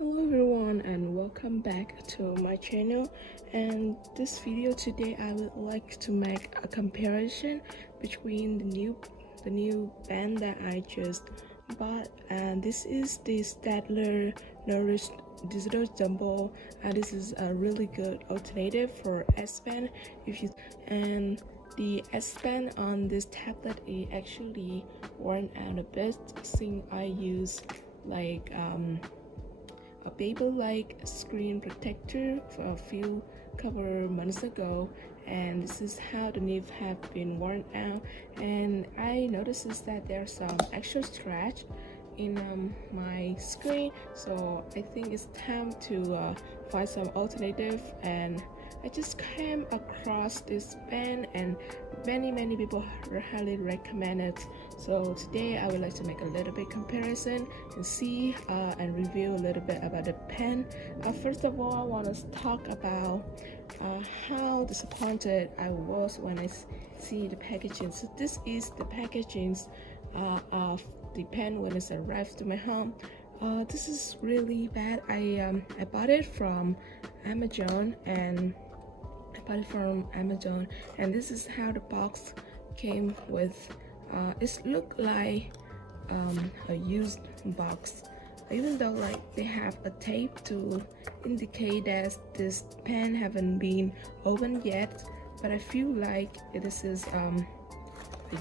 Hello everyone and welcome back to my channel. And this video today I would like to make a comparison between the new pen that I just bought, and this is the Staedler Noris digital jumbo, and this is a really good alternative for S Pen. And the S Pen on this tablet is actually worn out a bit since I use like a paper-like screen protector for a few couple months ago, and this is how the nib have been worn out. And I noticed that there's some extra scratch in my screen, so I think it's time to find some alternative. And I just came across this pen and many people highly recommend it. So today I would like to make a little bit comparison and see and review a little bit about the pen. First of all, I want to talk about how disappointed I was when I see the packaging. So this is the packaging of the pen when it's arrived to my home. This is really bad. I bought it from Amazon, and this is how the box came with. It looked like a used box, even though like they have a tape to indicate that this pen haven't been opened yet. But I feel like this is a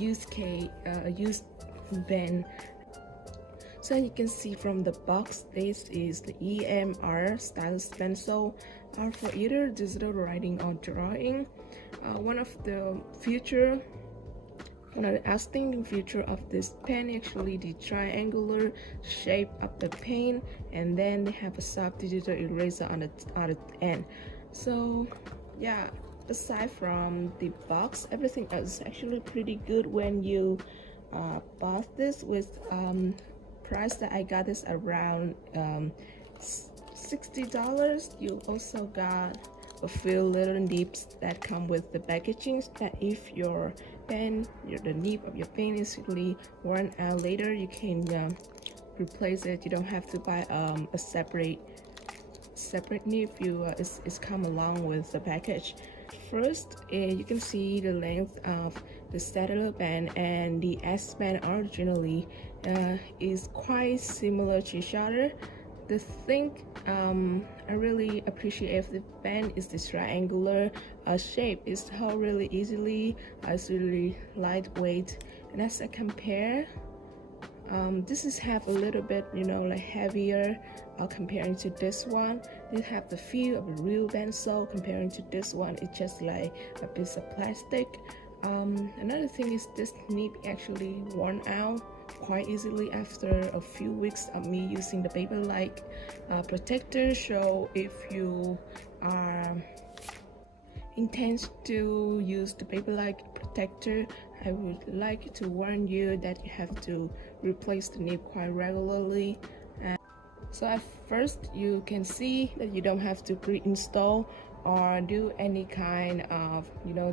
used pen. So you can see from the box, this is the EMR stylus pencil for either digital writing or drawing. One of the outstanding feature of this pen actually the triangular shape of the pen, and then they have a soft digital eraser on the other end. So yeah, aside from the box, everything else is actually pretty good. When you bought this with price that I got this around $60, you also got a few little nibs that come with the packaging, that if your pen, the nib of your pen is really worn out later, you can replace it. You don't have to buy a separate nib. It's come along with the package. First, you can see the length of the Staedler pen and the S pen originally is quite similar to each other. The thing I really appreciate of the pen is this triangular shape. It's held really easily. It's really lightweight, and as I compare, this is have a little bit, like heavier comparing to this one. They have the feel of a real pencil. Comparing to this one, it's just like a piece of plastic. Another thing is this nib actually worn out quite easily after a few weeks of me using the paper-like protector. So if you are intend to use the paper-like protector, I would like to warn you that you have to replace the nib quite regularly. So at first, you can see that you don't have to pre-install or do any kind of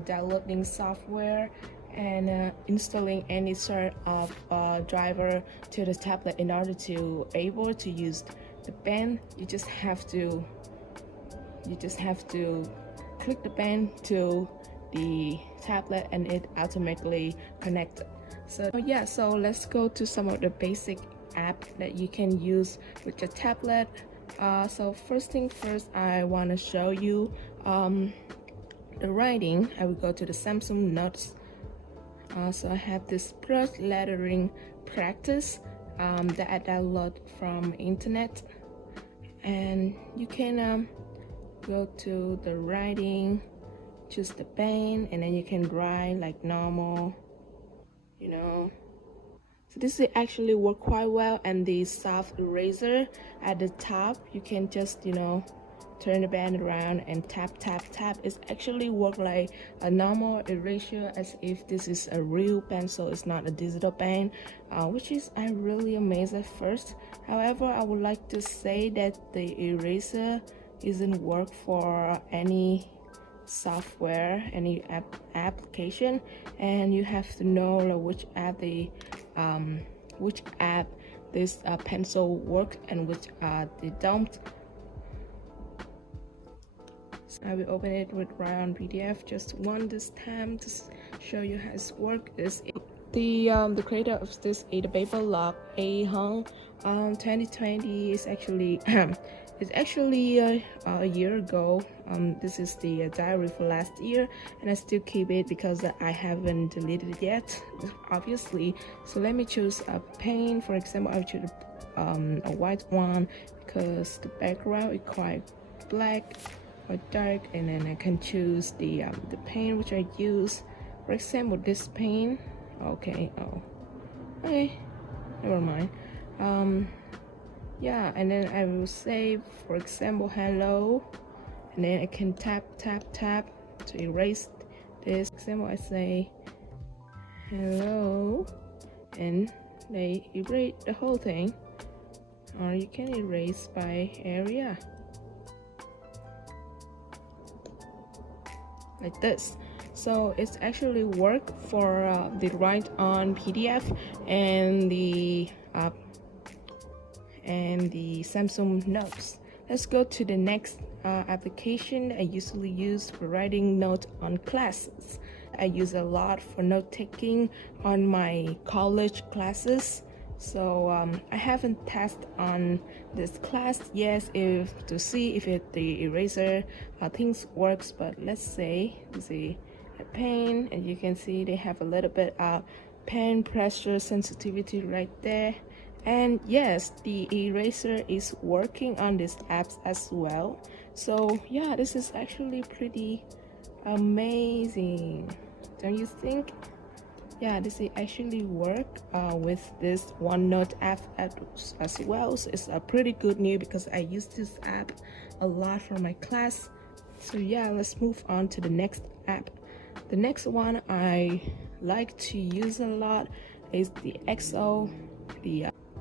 downloading software and installing any sort of driver to the tablet in order to able to use the pen. You just have to click the pen to the tablet and it automatically connects. So yeah, so let's go to some of the basic app that you can use with your tablet. So first thing first, I want to show you the writing. I will go to the Samsung Notes. So I have this brush lettering practice that I download from internet, and you can go to the writing, choose the pen, and then you can write like normal, So this will actually work quite well. And the soft eraser at the top, you can just turn the band around and tap. It's actually work like a normal eraser, as if this is a real pencil. It's not a digital pen, which is I really amazed at first. However, I would like to say that the eraser isn't work for any software, any application, and you have to know which app this pencil work and which they don't. So I will open it with Write on PDF, just one this time to show you how it's work. Is the creator of this is the paper log A Hung 2020 is actually it's actually a year ago. This is the diary for last year, and I still keep it because I haven't deleted it yet, obviously. So let me choose a paint. For example, I'll choose a white one because the background is quite black or dark, and then I can choose the paint which I use. For example, this paint. Okay, okay, never mind. Yeah, and then I will say, for example, hello, and then I can tap to erase this. For example, I say hello, and they erase the whole thing, or you can erase by area like this. So it's actually work for the Write on PDF and the Samsung Notes. Let's go to the next application I usually use for writing notes on classes. I use a lot for note taking on my college classes. So I haven't tested on this class yet to see if the eraser things works, but let's say the pen, and you can see they have a little bit of pen pressure sensitivity right there. And yes, the eraser is working on these apps as well. So yeah, this is actually pretty amazing, don't you think? Yeah, this is actually work with this OneNote app as well. So it's a pretty good news because I use this app a lot for my class. So yeah, let's move on to the next app. The next one I like to use a lot is the XO.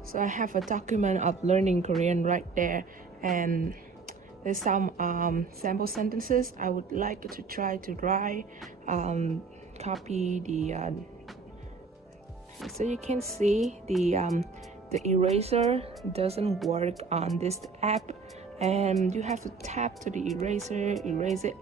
So I have a document of learning Korean right there, and there's some sample sentences I would like to try to write, copy the so you can see the eraser doesn't work on this app, and you have to tap to the eraser, erase it.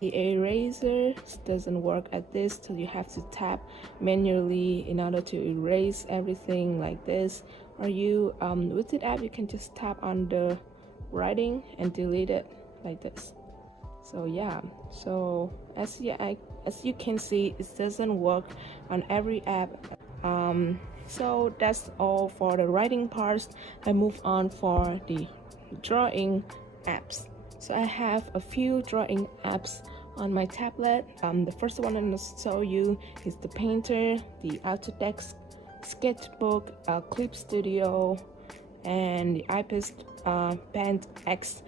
The eraser doesn't work at this, so you have to tap manually in order to erase everything like this. Or you with the app, you can just tap on the writing and delete it like this. So yeah, so as you can see, it doesn't work on every app. So that's all for the writing parts. I move on for the drawing apps. So I have a few drawing apps on my tablet. The first one I'm going to show you is the Painter, the Autodesk Sketchbook, Clip Studio, and the Ibex Band X.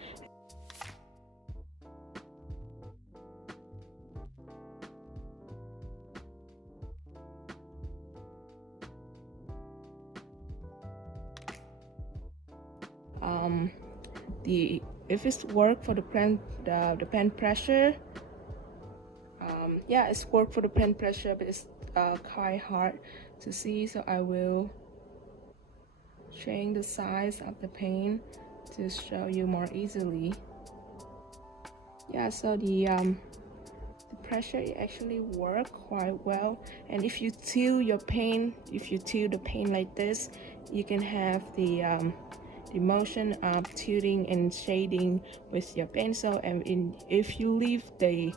If it's work for the pen pressure, yeah, it's work for the pen pressure, but it's quite hard to see, so I will change the size of the pen to show you more easily. Yeah, so the pressure actually work quite well, and if you tilt your pen, the pen like this, you can have the motion of tilting and shading with your pencil, and if you leave the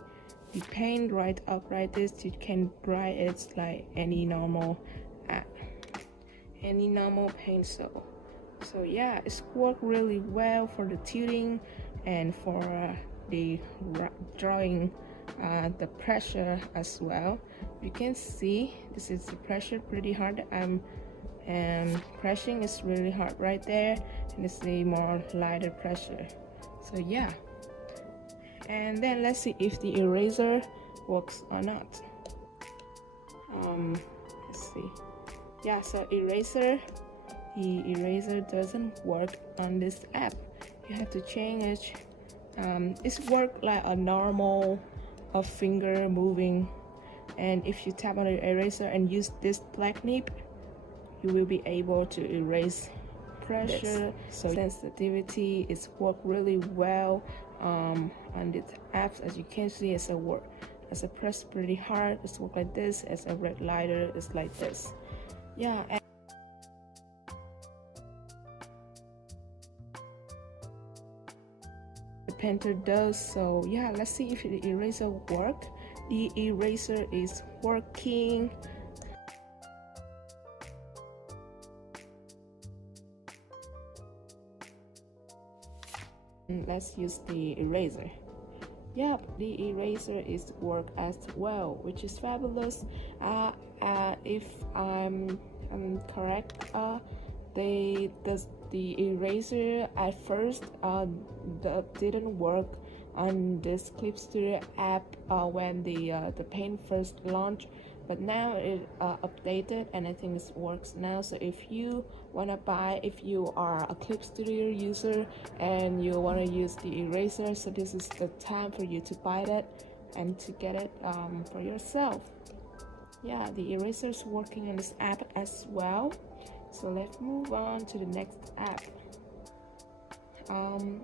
pen right up like this, you can write it like any normal pencil. So yeah, it's worked really well for the tilting and for the drawing the pressure as well. You can see this is the pressure pretty hard. And pressing is really hard right there, and it's a more lighter pressure. So yeah, and then let's see if the eraser works or not. Let's see. Yeah, so the eraser doesn't work on this app. you have to change it. It's work like a normal finger moving, and if you tap on the eraser and use this black nib, you will be able to erase pressure. So sensitivity is work really well on the apps. As you can see, as I press pretty hard, it's work like this. As a red lighter, it's like this. Yeah. The painter does. So yeah, let's see if the eraser work. The eraser is working. Let's use the eraser. Yep, the eraser is work as well, which is fabulous. If I'm correct, the eraser at first didn't work on this Clip Studio app when the paint first launched, but now it updated and I think it works now. So if you want to buy, if you are a Clip Studio user and you want to use the eraser, so this is the time for you to buy that and to get it for yourself. Yeah, the eraser is working on this app as well. So let's move on to the next app.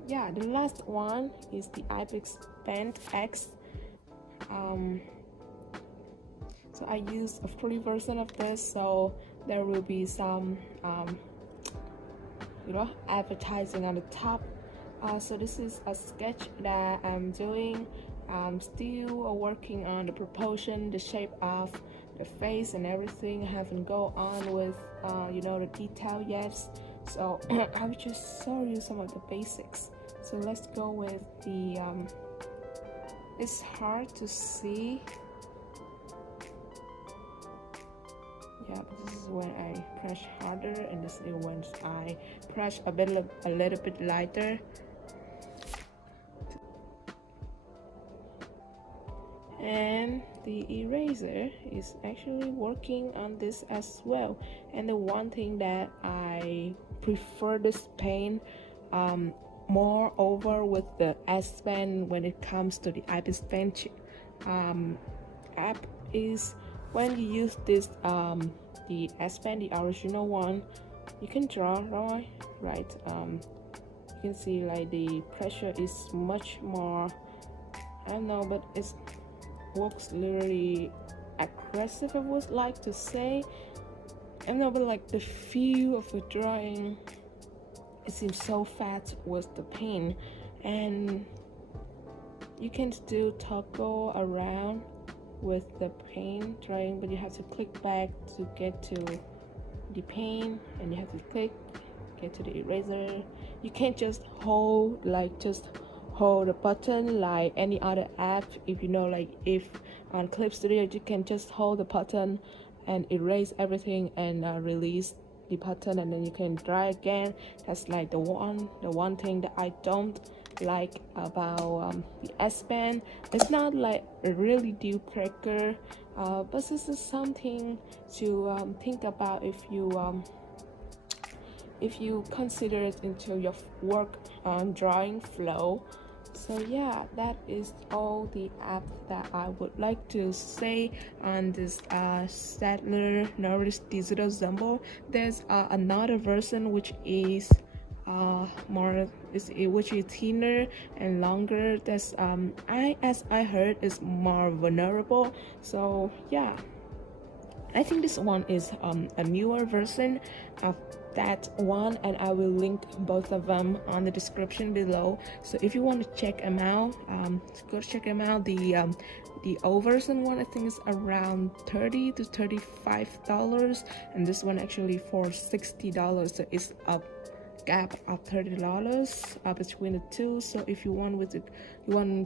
Yeah, the last one is the Ibex Pen X. So I use a free version of this, so there will be some advertising on the top. So this is a sketch that I'm doing. I'm still working on the proportion, the shape of the face and everything. I haven't go on with the detail yet, so I will just show you some of the basics. So let's go with the it's hard to see. Yeah, but this is when I press harder, and this is when I press a little bit lighter. And the eraser is actually working on this as well. And the one thing that I prefer this paint more over with the S Pen when it comes to the Ibex Pencial app is when you use this the S Pen, the original one, you can draw right. You can see like the pressure is much more, I don't know, but it's works literally aggressive, I would like to say. I don't know, but like the feel of the drawing, it seems so fast with the paint, and you can still toggle around with the paint drawing, but you have to click back to get to the paint, and you have to get to the eraser. You can't just hold the button like any other app. If you know, like if on Clip Studio you can just hold the button and erase everything and release the button, and then you can draw again. That's like the one thing that I don't like about the S Pen. It's not like a really deal breaker, but this is something to think about if you consider it into your work on drawing flow. So yeah, that is all the app that I would like to say on this Staedler Noris digital Jumpo. There's another version which is which is thinner and longer. That's as I heard is more vulnerable. So yeah, I think this one is a newer version of that one, and I will link both of them on the description below. So if you want to check them out, go check them out. The old version one I think is around $30 to $35, and this one actually for $60. So it's a gap of $30 between the two. So if you want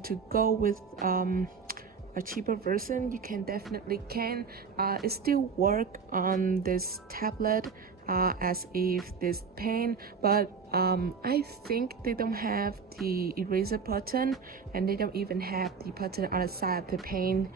to go with a cheaper version, you can definitely it still work on this tablet. as if this pen, but I think they don't have the eraser button, and they don't even have the button on the side of the pen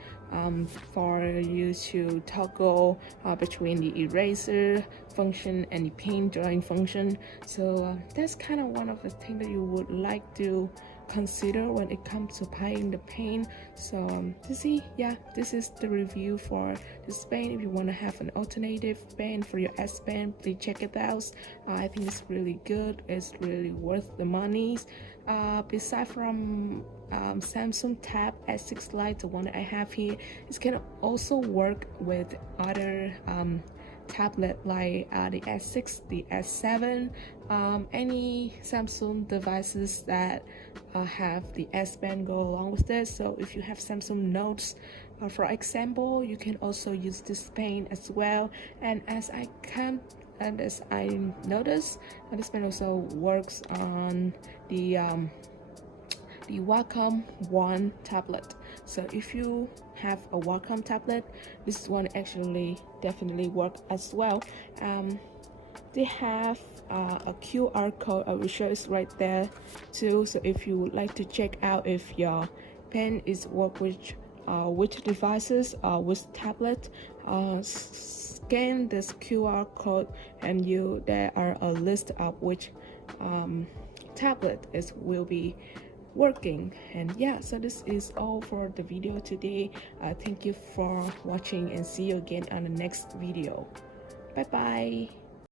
for you to toggle between the eraser function and the pen drawing function. So that's kind of one of the things that you would like to consider when it comes to buying the pen. So this is the review for this pen. If you want to have an alternative pen for your S Pen, please check it out. I think it's really good. It's really worth the money. Beside from Samsung Tab S6 Lite, the one that I have here, it can also work with other tablet like the S6, the S7, any Samsung devices that have the S Pen go along with this. So if you have Samsung Notes, for example, you can also use this pen as well. And as I noticed, this pen also works on the Wacom One tablet. So if you have a Wacom tablet, this one actually definitely work as well. They have a QR code. I will show it right there too. So if you would like to check out if your pen is work with which devices, which tablet, scan this QR code, and there are a list of which tablet will be working. And yeah, so this is all for the video today. Thank you for watching, and see you again on the next video. Bye bye.